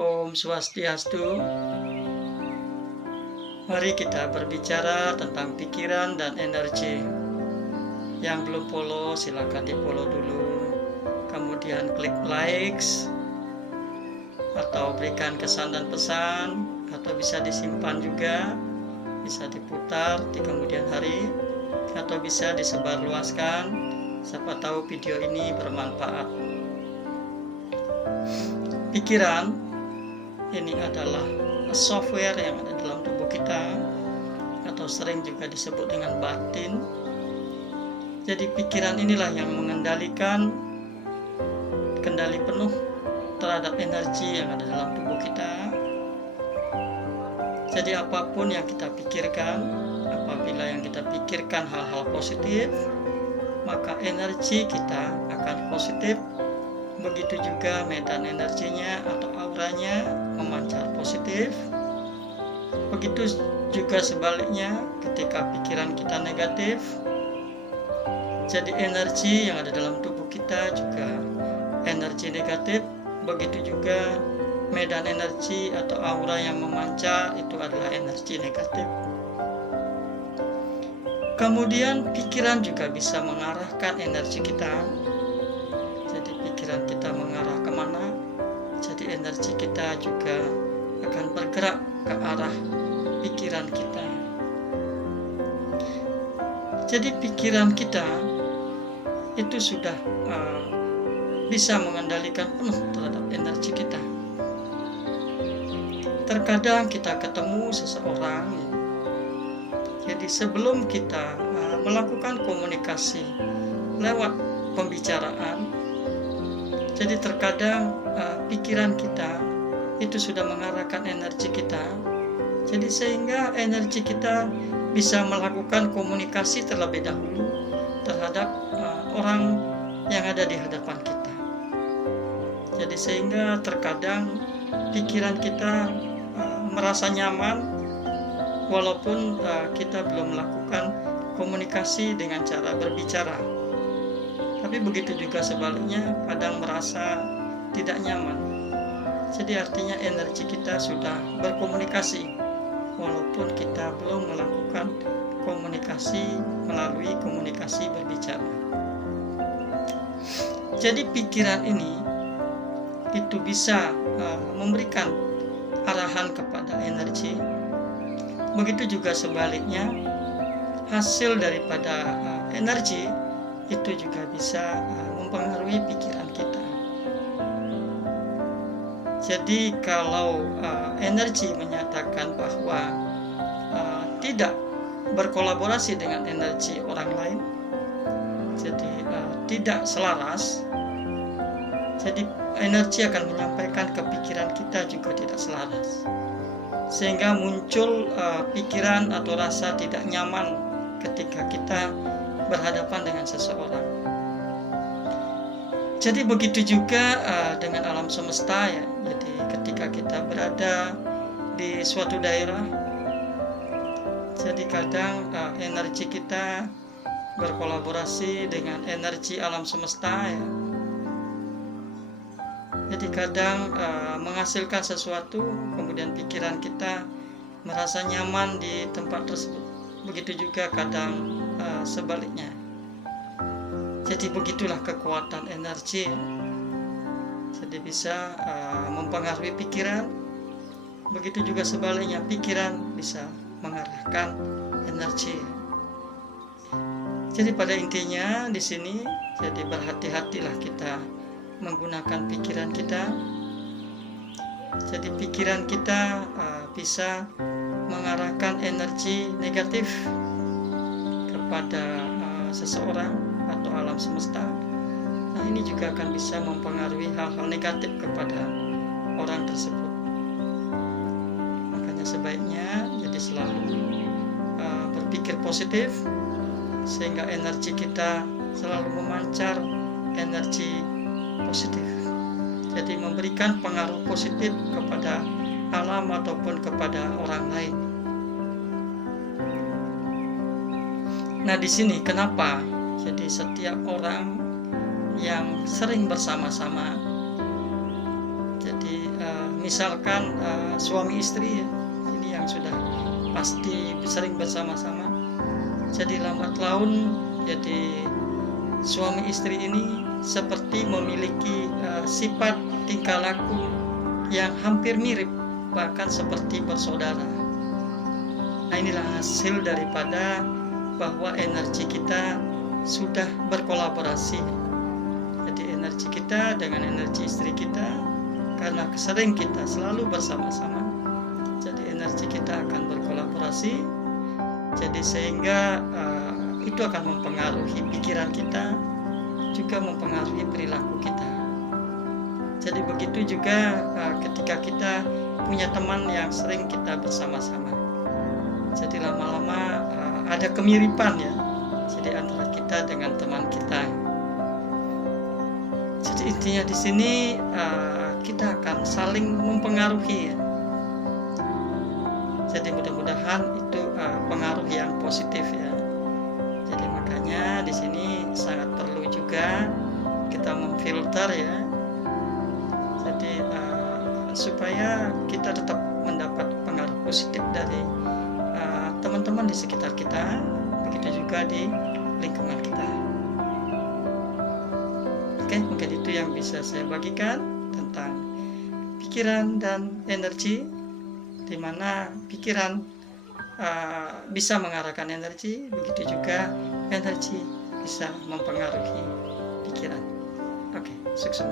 Om Swastiastu. Mari kita berbicara tentang pikiran dan energi. Yang belum follow silakan di follow dulu, kemudian klik likes atau berikan kesan dan pesan, atau bisa disimpan juga, bisa diputar di kemudian hari, atau bisa disebarluaskan. Siapa tahu video ini bermanfaat. Pikiran ini adalah software yang ada dalam tubuh kita, atau sering juga disebut dengan batin. Jadi pikiran inilah yang mengendalikan kendali penuh terhadap energi yang ada dalam tubuh kita. Jadi apapun yang kita pikirkan, apabila yang kita pikirkan hal-hal positif, maka energi kita akan positif. Begitu juga medan energinya atau auranya memancar positif. Begitu juga sebaliknya, ketika pikiran kita negatif, jadi energi yang ada dalam tubuh kita juga energi negatif. Begitu juga medan energi atau aura yang memancar itu adalah energi negatif. Kemudian pikiran juga bisa mengarahkan energi kita. Jadi pikiran kita mengarah kemana, jadi energi kita juga akan bergerak ke arah pikiran kita. Jadi pikiran kita itu sudah bisa mengendalikan penuh terhadap energi kita. Terkadang kita ketemu seseorang, jadi sebelum kita melakukan komunikasi lewat pembicaraan, jadi terkadang pikiran kita itu sudah mengarahkan energi kita. Jadi sehingga energi kita bisa melakukan komunikasi terlebih dahulu terhadap orang yang ada di hadapan kita. Jadi sehingga terkadang pikiran kita merasa nyaman walaupun kita belum melakukan komunikasi dengan cara berbicara. Tapi begitu juga sebaliknya, kadang merasa tidak nyaman. Jadi artinya energi kita sudah berkomunikasi walaupun kita belum melakukan komunikasi melalui komunikasi berbicara. Jadi pikiran ini itu bisa memberikan arahan kepada energi. Begitu juga sebaliknya, hasil daripada energi itu juga bisa mempengaruhi pikiran kita. Jadi kalau energi menyatakan bahwa tidak berkolaborasi dengan energi orang lain, jadi tidak selaras, jadi energi akan menyampaikan ke pikiran kita juga tidak selaras, sehingga muncul pikiran atau rasa tidak nyaman ketika kita berhadapan dengan seseorang. Jadi begitu juga dengan alam semesta ya. Jadi ketika kita berada di suatu daerah, jadi kadang energi kita berkolaborasi dengan energi alam semesta ya. Jadi kadang menghasilkan sesuatu, kemudian pikiran kita merasa nyaman di tempat tersebut. Begitu juga kadang sebaliknya. Jadi begitulah kekuatan energi. Jadi bisa mempengaruhi pikiran. Begitu juga sebaliknya, pikiran bisa mengarahkan energi. Jadi pada intinya di sini, jadi berhati-hatilah kita menggunakan pikiran kita. Jadi pikiran kita bisa mengarahkan energi negatif kepada seseorang atau alam semesta. Nah, ini juga akan bisa mempengaruhi hal-hal negatif kepada orang tersebut. Makanya sebaiknya jadi selalu berpikir positif, sehingga energi kita selalu memancar energi positif. Jadi memberikan pengaruh positif kepada alam ataupun kepada orang lain. Nah, di sini kenapa? Jadi setiap orang yang sering bersama-sama, jadi misalkan suami istri ya, ini yang sudah pasti sering bersama-sama, jadi lambat laun jadi suami istri ini seperti memiliki sifat tingkah laku yang hampir mirip, bahkan seperti bersaudara. Nah, inilah hasil daripada bahwa energi kita sudah berkolaborasi. Jadi energi kita dengan energi istri kita, karena sering kita selalu bersama-sama, jadi energi kita akan berkolaborasi. Jadi sehingga itu akan mempengaruhi pikiran kita, juga mempengaruhi perilaku kita. Jadi begitu juga ketika kita punya teman yang sering kita bersama-sama, jadi lama-lama ada kemiripan ya, jadi antara kita dengan teman kita. Jadi intinya di sini kita akan saling mempengaruhi ya. Jadi mudah-mudahan itu pengaruh yang positif ya. Jadi makanya di sini sangat perlu juga kita memfilter ya. Jadi supaya kita tetap mendapat pengaruh positif dari teman-teman di sekitar kita, begitu juga di lingkungan kita. Oke, mungkin itu yang bisa saya bagikan tentang pikiran dan energi, di mana pikiran bisa mengarahkan energi, begitu juga energi bisa mempengaruhi pikiran. Oke, sukses.